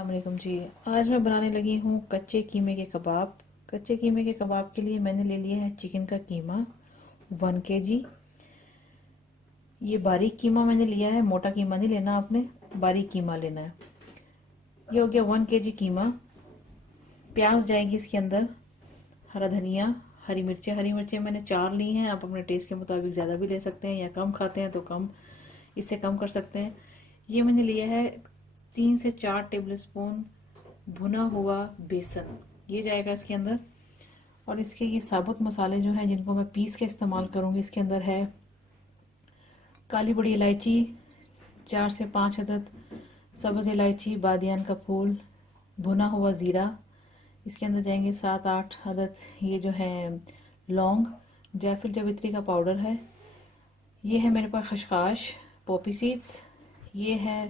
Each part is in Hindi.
अस्सलाम वालेकुम जी। आज मैं बनाने लगी हूँ कच्चे कीमे के कबाब। कच्चे कीमे के कबाब के लिए मैंने ले लिया है चिकन का कीमा 1 kg। ये बारीक कीमा मैंने लिया है, मोटा कीमा नहीं लेना आपने, बारीक कीमा लेना है। ये हो गया 1 kg कीमा। प्याज जाएगी इसके अंदर, हरा धनिया, हरी मिर्चें मैंने 4 ली हैं। आप अपने टेस्ट के मुताबिक ज़्यादा भी ले सकते हैं, या कम खाते हैं तो कम, इससे कम कर सकते हैं। ये मैंने लिया है 3 से 4 टेबल स्पून भुना हुआ बेसन, ये जाएगा इसके अंदर। और इसके ये साबुत मसाले जो हैं जिनको मैं पीस के इस्तेमाल करूँगी, इसके अंदर है काली बड़ी इलायची 4 से 5 अदद, सब्ज़ इलायची, बादियान का फूल, भुना हुआ ज़ीरा। इसके अंदर जाएंगे 7-8 अदद ये जो है लौंग, जायफल जावित्री का पाउडर है। ये है मेरे पास खशखाश, पॉपी सीड्स। ये है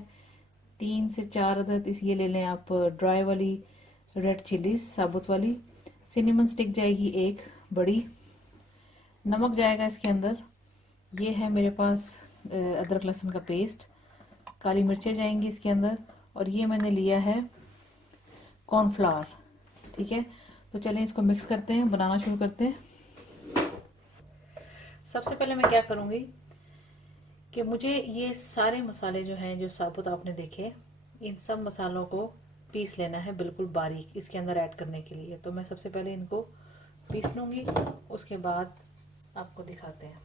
3 से 4 अदद ये ले लें आप ड्राई वाली रेड चिलीज, साबुत वाली। सिनेमन स्टिक जाएगी 1 बड़ी। नमक जाएगा इसके अंदर। ये है मेरे पास अदरक लहसुन का पेस्ट। काली मिर्चें जाएंगी इसके अंदर। और ये मैंने लिया है कॉर्नफ्लावर। ठीक है, तो चलें इसको मिक्स करते हैं, बनाना शुरू करते हैं। सबसे पहले मैं क्या करूँगी कि मुझे ये सारे मसाले जो हैं, जो साबुत आपने देखे, इन सब मसालों को पीस लेना है बिल्कुल बारीक इसके अंदर ऐड करने के लिए। तो मैं सबसे पहले इनको पीस लूँगी, उसके बाद आपको दिखाते हैं।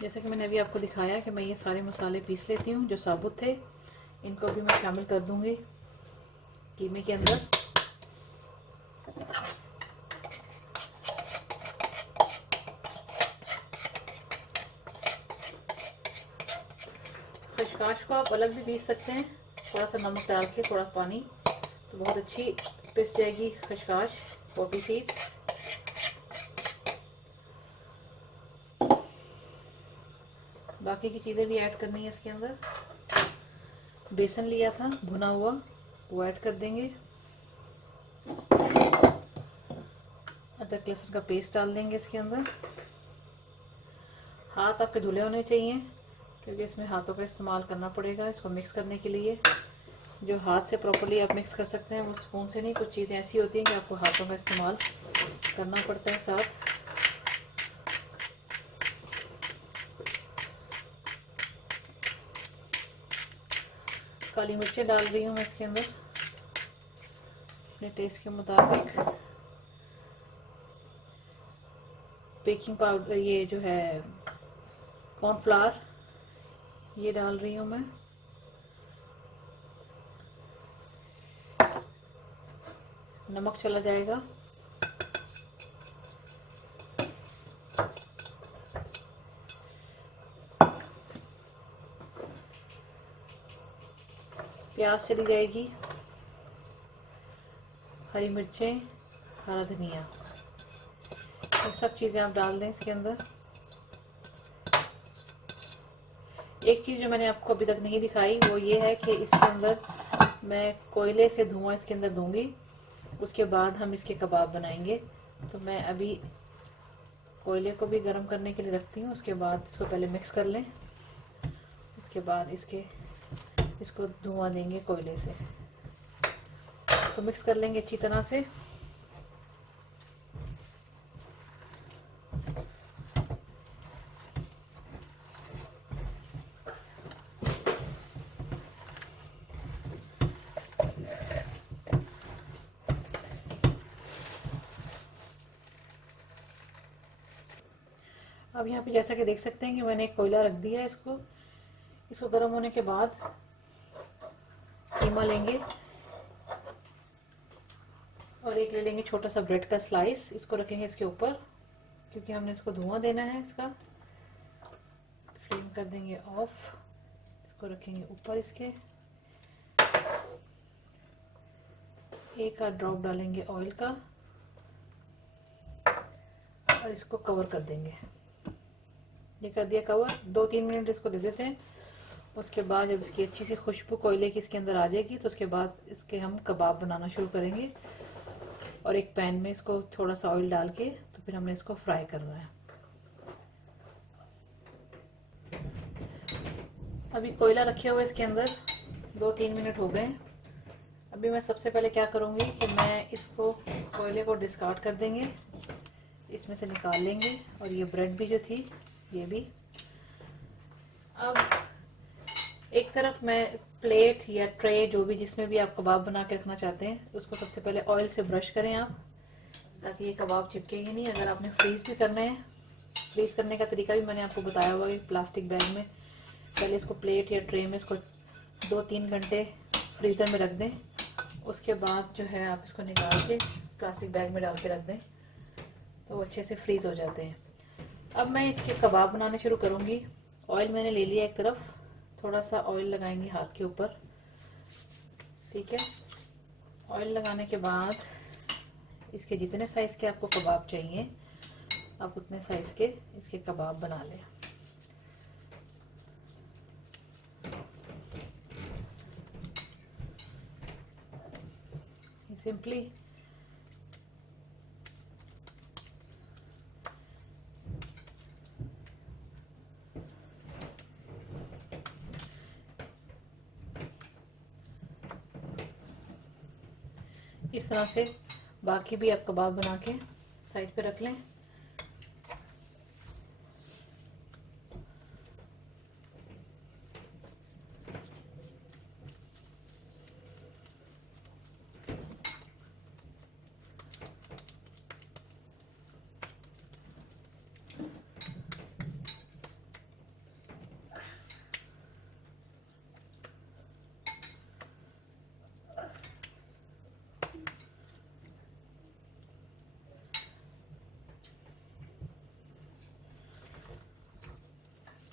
जैसे कि मैंने अभी आपको दिखाया कि मैं ये सारे मसाले पीस लेती हूँ जो साबुत थे, इनको भी मैं शामिल कर दूँगी कीमे के अंदर। खशखाश को आप अलग भी पीस सकते हैं, थोड़ा सा नमक डाल के, थोड़ा पानी, तो बहुत अच्छी पिस जाएगी खशखाश, पॉपी सीड्स। बाकी की चीज़ें भी ऐड करनी है इसके अंदर। बेसन लिया था भुना हुआ, वो ऐड कर देंगे। अदरक लहसुन का पेस्ट डाल देंगे इसके अंदर। हाथ आपके धुले होने चाहिए क्योंकि इसमें हाथों का इस्तेमाल करना पड़ेगा इसको मिक्स करने के लिए। जो हाथ से प्रॉपर्ली आप मिक्स कर सकते हैं, वो स्पून से नहीं। कुछ चीज़ें ऐसी होती हैं कि आपको हाथों का इस्तेमाल करना पड़ता है साथ। काली मिर्चें डाल रही हूँ मैं इसके अंदर अपने टेस्ट के मुताबिक। बेकिंग पाउडर, ये जो है कॉर्नफ्लावर, ये डाल रही हूँ मैं। नमक चला जाएगा। प्याज चली जाएगी, हरी मिर्चें, हरा धनिया, ये सब चीज़ें आप डाल दें इसके अंदर। एक चीज़ जो मैंने आपको अभी तक नहीं दिखाई वो ये है कि इसके अंदर मैं कोयले से धुआं इसके अंदर दूंगी, उसके बाद हम इसके कबाब बनाएंगे। तो मैं अभी कोयले को भी गर्म करने के लिए रखती हूँ, उसके बाद इसको पहले मिक्स कर लें, उसके बाद इसको धुआं देंगे कोयले से। तो मिक्स कर लेंगे अच्छी तरह से। अब यहाँ पे जैसा कि देख सकते हैं कि मैंने एक कोयला रख दिया है। इसको गर्म होने के बाद कीमा लेंगे और एक ले लेंगे छोटा सा ब्रेड का स्लाइस, इसको रखेंगे इसके ऊपर क्योंकि हमने इसको धुआं देना है। इसका फ्लेम कर देंगे ऑफ, इसको रखेंगे ऊपर इसके। एक आध ड्रॉप डालेंगे ऑयल का और इसको कवर कर देंगे। ये कर दिया कवर। 2-3 मिनट इसको दे देते हैं। उसके बाद जब इसकी अच्छी सी खुशबू कोयले की इसके अंदर आ जाएगी तो उसके बाद इसके हम कबाब बनाना शुरू करेंगे। और एक पैन में इसको थोड़ा सा ऑयल डाल के तो फिर हमने इसको फ्राई करना है। अभी कोयला रखे हुए इसके अंदर 2-3 मिनट हो गए। अभी मैं सबसे पहले क्या करूँगी कि मैं इसको कोयले को डिस्कार्ड कर देंगे, इसमें से निकाल लेंगे। और ये ब्रेड भी जो थी ये भी। अब एक तरफ मैं प्लेट या ट्रे जो भी जिसमें भी आप कबाब बना के रखना चाहते हैं उसको सबसे पहले ऑयल से ब्रश करें आप, ताकि ये कबाब चिपकेगी नहीं। अगर आपने फ्रीज़ भी करना है, फ्रीज़ करने का तरीका भी मैंने आपको बताया हुआ है प्लास्टिक बैग में। पहले इसको प्लेट या ट्रे में इसको 2-3 घंटे फ्रीज़र में रख दें, उसके बाद जो है आप इसको निकाल के प्लास्टिक बैग में डाल के रख दें तो वो अच्छे से फ्रीज़ हो जाते हैं। अब मैं इसके कबाब बनाने शुरू करूँगी। ऑयल मैंने ले लिया एक तरफ, थोड़ा सा ऑयल लगाएंगे हाथ के ऊपर, ठीक है। ऑयल लगाने के बाद इसके जितने साइज़ के आपको कबाब चाहिए आप उतने साइज़ के इसके कबाब बना लें। सिंपली इस तरह से बाकी भी आप कबाब बना के साइड पे रख लें।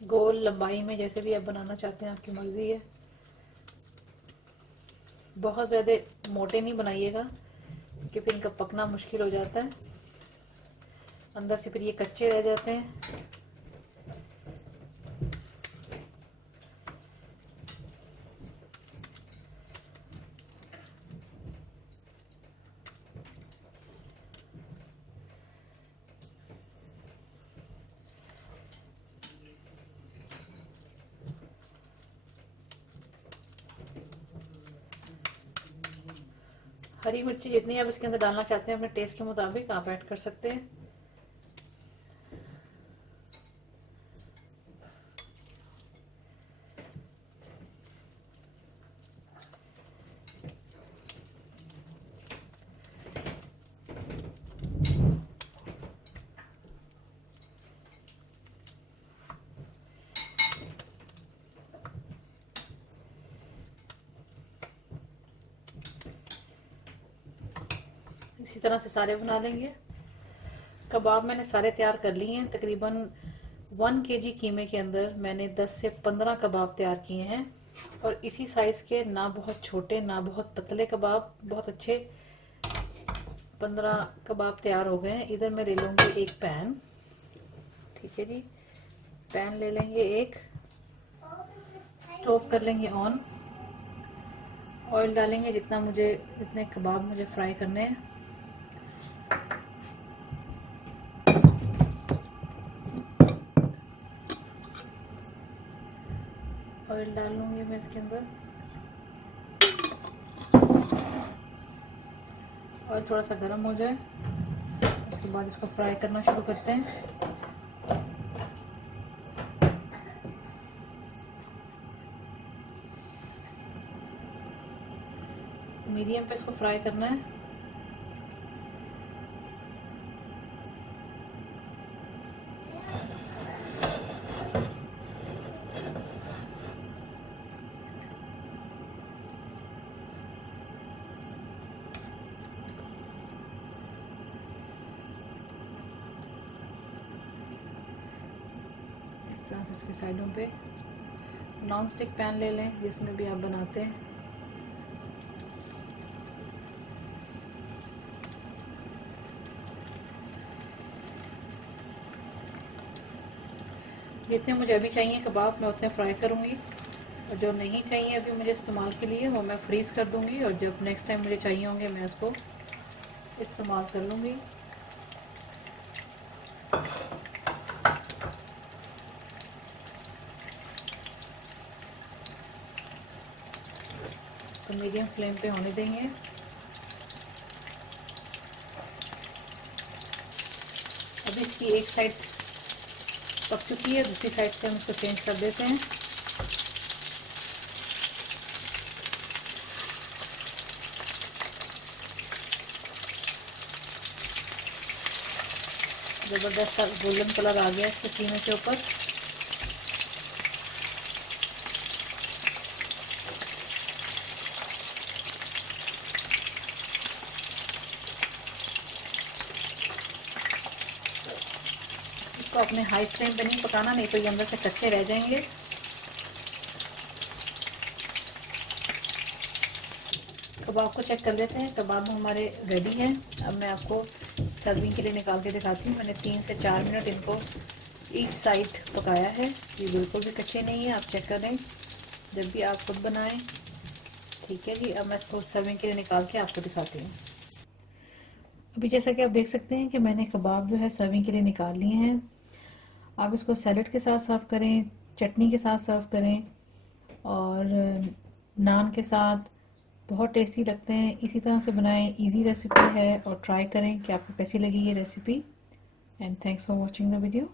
गोल लंबाई में जैसे भी आप बनाना चाहते हैं आपकी मर्जी है। बहुत ज़्यादा मोटे नहीं बनाइएगा क्योंकि फिर इनका पकना मुश्किल हो जाता है, अंदर से फिर ये कच्चे रह जाते हैं। हरी मिर्ची जितनी आप इसके अंदर डालना चाहते हैं अपने टेस्ट के मुताबिक आप ऐड कर सकते हैं। इसी तरह से सारे बना लेंगे। कबाब मैंने सारे तैयार कर लिए हैं। तकरीबन 1 kg कीमे के अंदर मैंने 10 से 15 कबाब तैयार किए हैं और इसी साइज़ के, ना बहुत छोटे ना बहुत पतले कबाब, बहुत अच्छे 15 कबाब तैयार हो गए हैं। इधर मैं ले लूँगी एक पैन, ठीक है जी। पैन ले लेंगे एक, स्टोव कर लेंगे ऑन, ऑयल डालेंगे जितने कबाब मुझे फ्राई करने हैं। ऑयल डाल लूँगी मैं इसके अंदर। ऑयल थोड़ा सा गर्म हो जाए उसके बाद इसको फ्राई करना शुरू करते हैं। मीडियम पे इसको फ्राई करना है। इस तरह से इसके साइडों पे नॉन स्टिक पैन ले लें जिसमें भी आप बनाते हैं। जितने मुझे अभी चाहिए कबाब मैं उतने फ्राई करूँगी और जो नहीं चाहिए अभी मुझे इस्तेमाल के लिए वो मैं फ्रीज़ कर दूँगी और जब नेक्स्ट टाइम मुझे चाहिए होंगे मैं उसको इस्तेमाल कर लूँगी। इसको मीडियम फ्लेम पे होने देंगे। अभी इसकी एक साइड पक चुकी है, दूसरी साइड से हम इसको चेंज कर देते हैं। ज़बरदस्त गोल्डन कलर आ गया इसके कीमे के ऊपर। इसको अपने हाई फ्लेम पे नहीं पकाना, नहीं तो ये अंदर से कच्चे रह जाएंगे। कबाब को चेक कर लेते हैं। कबाब हमारे रेडी हैं। अब मैं आपको सर्विंग के लिए निकाल के दिखाती हूँ। मैंने 3 से 4 मिनट इनको एक साइड पकाया है। ये बिल्कुल भी कच्चे नहीं है, आप चेक करें जब भी आप खुद बनाएं। ठीक है जी, अब मैं इसको सर्विंग के लिए निकाल के आपको दिखाती हूँ। अभी जैसा कि आप देख सकते हैं कि मैंने कबाब जो है सर्विंग के लिए निकाल लिए हैं। आप इसको सैलड के साथ सर्व करें, चटनी के साथ सर्व करें और नान के साथ, बहुत टेस्टी लगते हैं। इसी तरह से बनाएं, इजी रेसिपी है और ट्राई करें कि आपको कैसी लगी ये recipe. And thanks for watching the video.